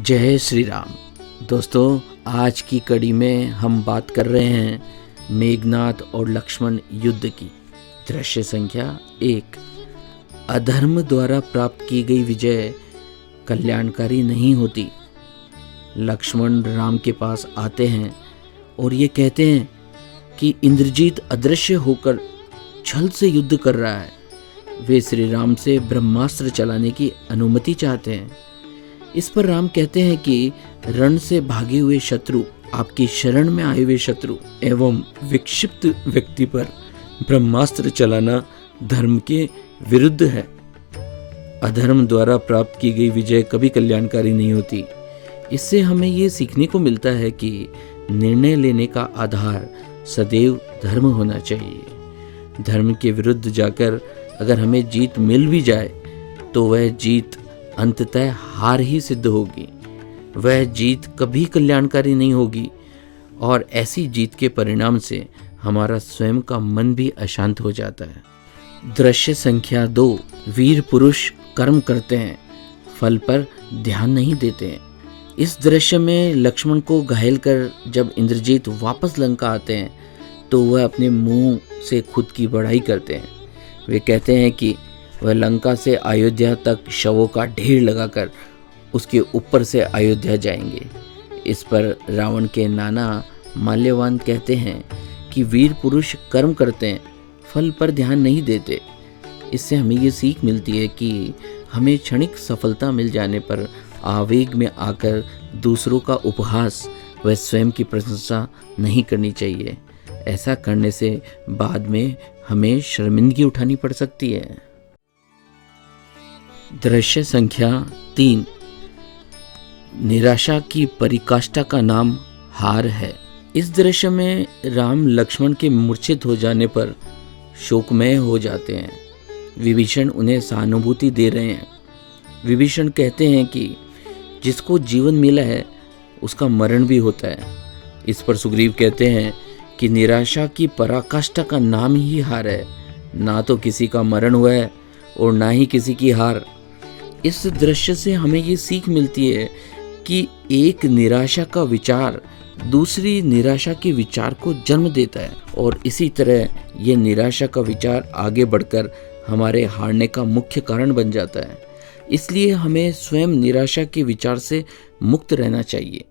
जय श्री राम। दोस्तों, आज की कड़ी में हम बात कर रहे हैं मेघनाद और लक्ष्मण युद्ध की। दृश्य संख्या 1। अधर्म द्वारा प्राप्त की गई विजय कल्याणकारी नहीं होती। लक्ष्मण राम के पास आते हैं और ये कहते हैं कि इंद्रजीत अदृश्य होकर छल से युद्ध कर रहा है। वे श्री राम से ब्रह्मास्त्र चलाने की अनुमति चाहते हैं। इस पर राम कहते हैं कि रण से भागे हुए शत्रु, आपकी शरण में आए हुए शत्रु एवं विक्षिप्त व्यक्ति पर ब्रह्मास्त्र चलाना धर्म के विरुद्ध है। अधर्म द्वारा प्राप्त की गई विजय कभी कल्याणकारी नहीं होती। इससे हमें ये सीखने को मिलता है कि निर्णय लेने का आधार सदैव धर्म होना चाहिए। धर्म के विरुद्ध जाकर अगर हमें जीत मिल भी जाए तो वह जीत अंततः हार ही सिद्ध होगी। वह जीत कभी कल्याणकारी नहीं होगी और ऐसी जीत के परिणाम से हमारा स्वयं का मन भी अशांत हो जाता है। दृश्य संख्या 2। वीर पुरुष कर्म करते हैं, फल पर ध्यान नहीं देते हैं। इस दृश्य में लक्ष्मण को घायल कर जब इंद्रजीत वापस लंका आते हैं तो वह अपने मुंह से खुद की बड़ाई करते हैं। वे कहते हैं कि वह लंका से अयोध्या तक शवों का ढेर लगाकर उसके ऊपर से अयोध्या जाएंगे। इस पर रावण के नाना माल्यवान कहते हैं कि वीर पुरुष कर्म करते हैं, फल पर ध्यान नहीं देते। इससे हमें ये सीख मिलती है कि हमें क्षणिक सफलता मिल जाने पर आवेग में आकर दूसरों का उपहास व स्वयं की प्रशंसा नहीं करनी चाहिए। ऐसा करने से बाद में हमें शर्मिंदगी उठानी पड़ सकती है। दृश्य संख्या 3। निराशा की पराकाष्ठा का नाम हार है। इस दृश्य में राम लक्ष्मण के मूर्छित हो जाने पर शोकमय हो जाते हैं। विभीषण उन्हें सहानुभूति दे रहे हैं। विभीषण कहते हैं कि जिसको जीवन मिला है उसका मरण भी होता है। इस पर सुग्रीव कहते हैं कि निराशा की पराकाष्ठा का नाम ही हार है। ना तो किसी का मरण हुआ है और ना ही किसी की हार। इस दृश्य से हमें ये सीख मिलती है कि एक निराशा का विचार दूसरी निराशा के विचार को जन्म देता है और इसी तरह ये निराशा का विचार आगे बढ़कर हमारे हारने का मुख्य कारण बन जाता है। इसलिए हमें स्वयं निराशा के विचार से मुक्त रहना चाहिए।